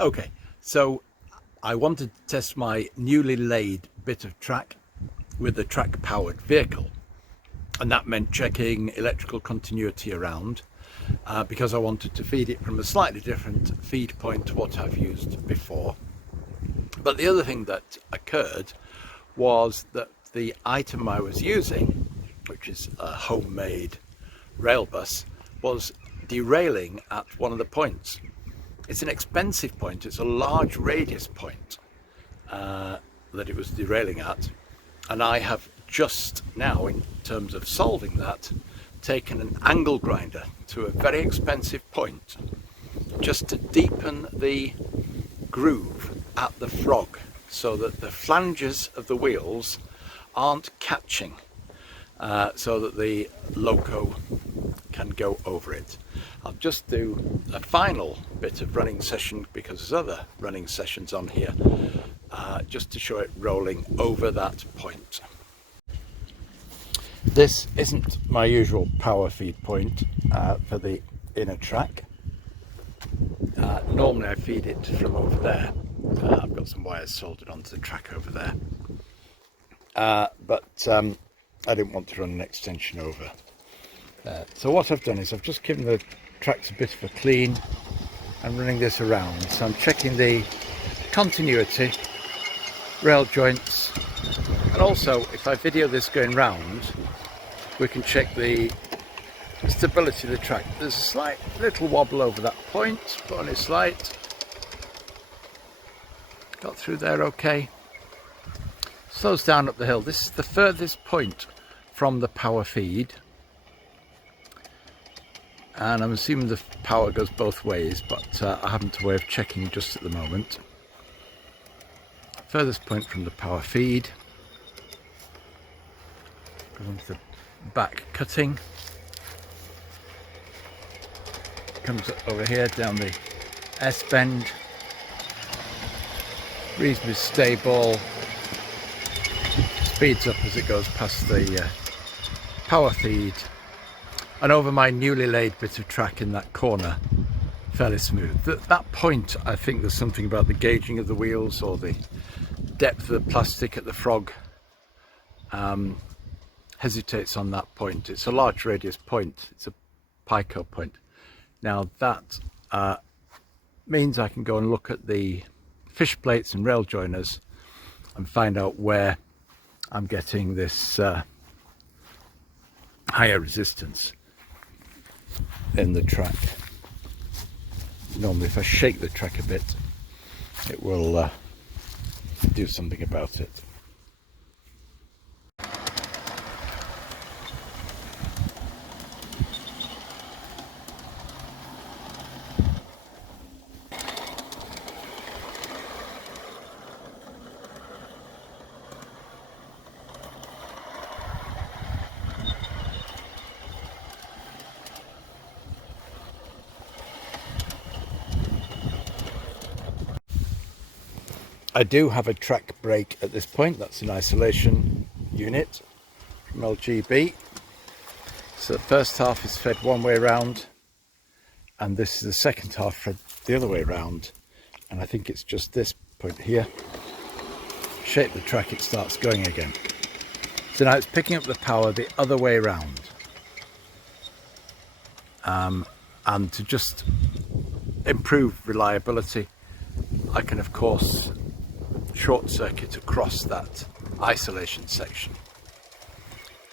Okay, so I wanted to test my newly laid bit of track with the track powered vehicle, and that meant checking electrical continuity around because I wanted to feed it from a slightly different feed point to what I've used before. But the other thing that occurred was that the item I was using, which is a homemade rail bus, was derailing at one of the points. It's an expensive point, it's a large radius point that it was derailing at, and I have just now, in terms of solving that, taken an angle grinder to a very expensive point just to deepen the groove at the frog so that the flanges of the wheels aren't catching, so that the loco can go over it. I'll just do a final bit of running session because there's other running sessions on here, just to show it rolling over that point. This isn't my usual power feed point for the inner track. Normally I feed it from over there. I've got some wires soldered onto the track over there, but I didn't want to run an extension over. So what I've done is I've just given the tracks a bit of a clean and running this around. So I'm checking the continuity, rail joints, and also if I video this going round, we can check the stability of the track. There's a slight little wobble over that point, but only slight. Got through there okay. Slows down up the hill. This is the furthest point from the power feed, and I'm assuming the power goes both ways, but I haven't a way of checking just at the moment. Furthest point from the power feed. Goes on to the back cutting. Comes over here down the S bend. Reasonably stable. Speeds up as it goes past the power feed. And over my newly laid bit of track in that corner, fairly smooth. That point, I think there's something about the gauging of the wheels or the depth of the plastic at the frog hesitates on that point. It's a large radius point, it's a pico point. Now that means I can go and look at the fish plates and rail joiners and find out where I'm getting this higher resistance in the track. Normally if I shake the track a bit, it will do something about it. I do have a track brake at this point. That's an isolation unit from LGB. So the first half is fed one way round, and this is the second half fed the other way round. And I think it's just this point here. Shake the track, it starts going again. So now it's picking up the power the other way round. And to just improve reliability, I can of course short circuit across that isolation section,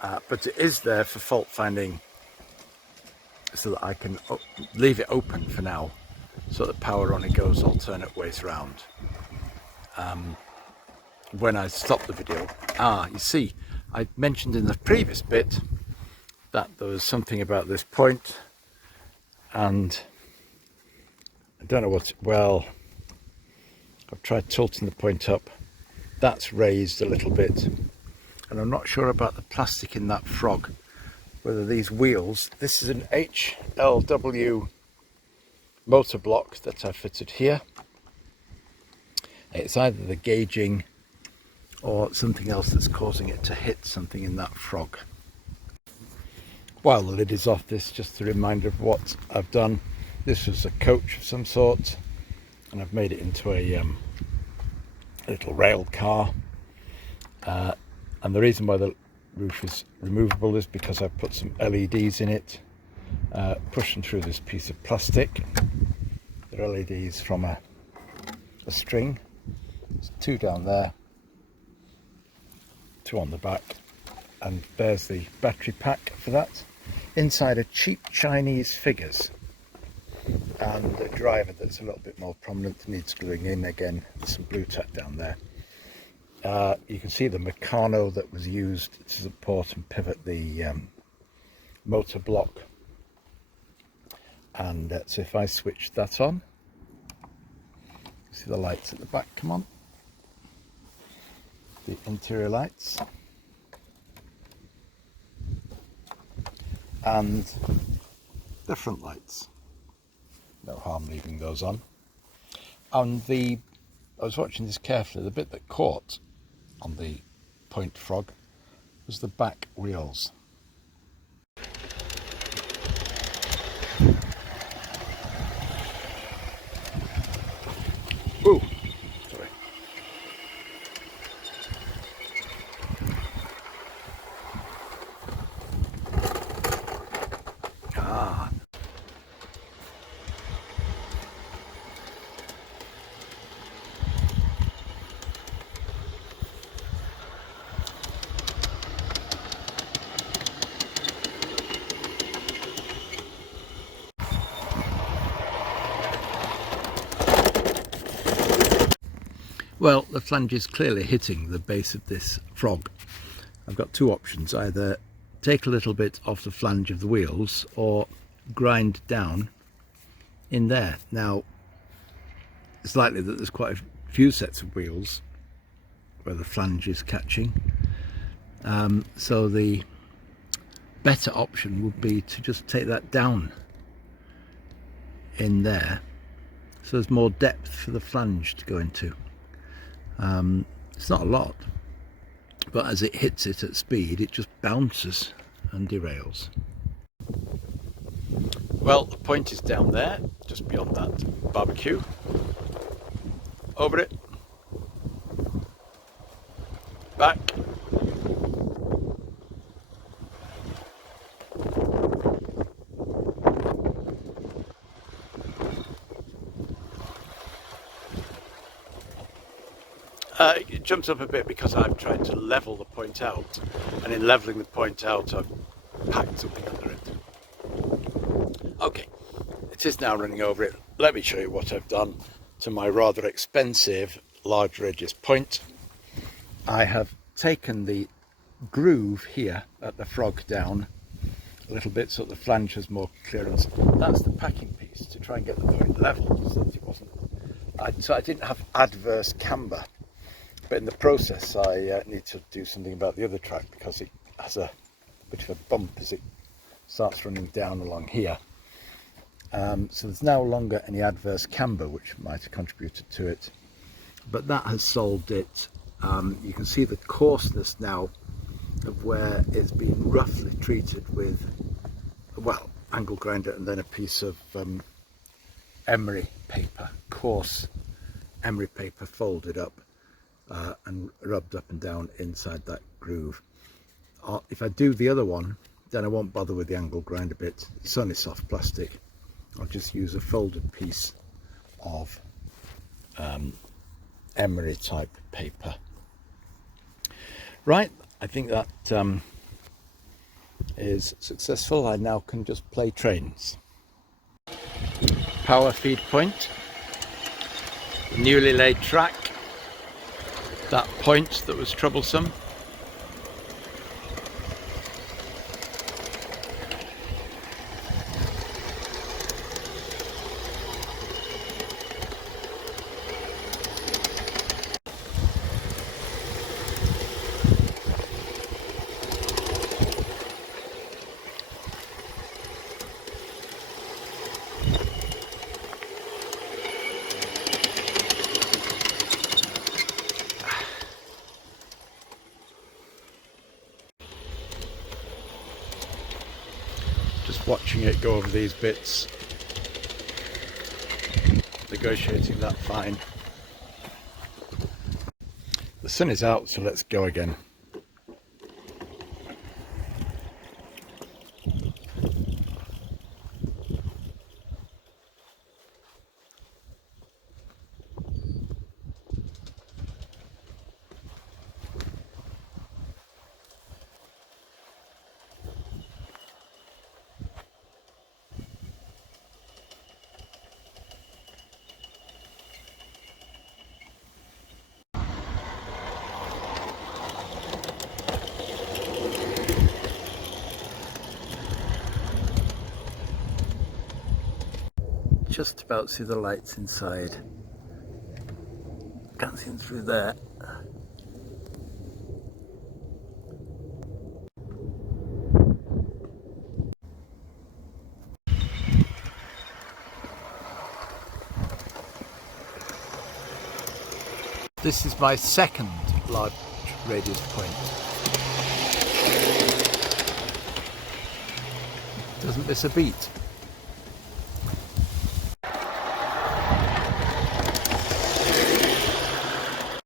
but it is there for fault finding, so that I can leave it open for now, so the power only goes alternate ways round. When I stop the video, you see, I mentioned in the previous bit that there was something about this point, and I don't know what, well, I've tried tilting the point up. That's raised a little bit, and I'm not sure about the plastic in that frog, whether these wheels, this is an HLW motor block that I fitted here. It's either the gauging or something else that's causing it to hit something in that frog. While the lid is off, this just a reminder of what I've done. This was a coach of some sort, and I've made it into a little rail car. And the reason why the roof is removable is because I've put some LEDs in it, pushing through this piece of plastic. They're LEDs from a string. There's 2 down there, 2 on the back, and there's the battery pack for that. Inside are cheap Chinese figures and a driver that's a little bit more prominent, needs gluing in. Again, there's some blue tack down there. You can see the Meccano that was used to support and pivot the motor block. And so if I switch that on, see the lights at the back come on, the interior lights, and different lights. No harm leaving those on. And I was watching this carefully, the bit that caught on the point frog was the back wheels. Ooh, sorry. Ah. Well, the flange is clearly hitting the base of this frog. I've got 2 options: either take a little bit off the flange of the wheels or grind down in there. Now, it's likely that there's quite a few sets of wheels where the flange is catching. So the better option would be to just take that down in there, so there's more depth for the flange to go into. It's not a lot, but as it hits it at speed, it just bounces and derails. Well, the point is down there, just beyond that barbecue. Over it, back, it jumps up a bit because I've tried to level the point out, and in levelling the point out I've packed something under it. Okay, it is now running over it. Let me show you what I've done to my rather expensive large radius point. I have taken the groove here at the frog down a little bit so that the flange has more clearance. That's the packing piece to try and get the point level so that it wasn't. So I didn't have adverse camber. But in the process, I need to do something about the other track because it has a bit of a bump as it starts running down along here. So there's no longer any adverse camber, which might have contributed to it. But that has solved it. You can see the coarseness now of where it's been roughly treated with, well, angle grinder and then a piece of emery paper, coarse emery paper folded up. And rubbed up and down inside that groove. If I do the other one, then I won't bother with the angle grinder bit. It's only soft plastic. I'll just use a folded piece of emery type paper. Right, I think that is successful. I now can just play trains. Power feed point, newly laid track. That point that was troublesome. Just watching it go over these bits. The negotiating that fine. The sun is out, so let's go again. Just about see the lights inside. Can't see them through there. This is my second large radius point. Doesn't miss a beat.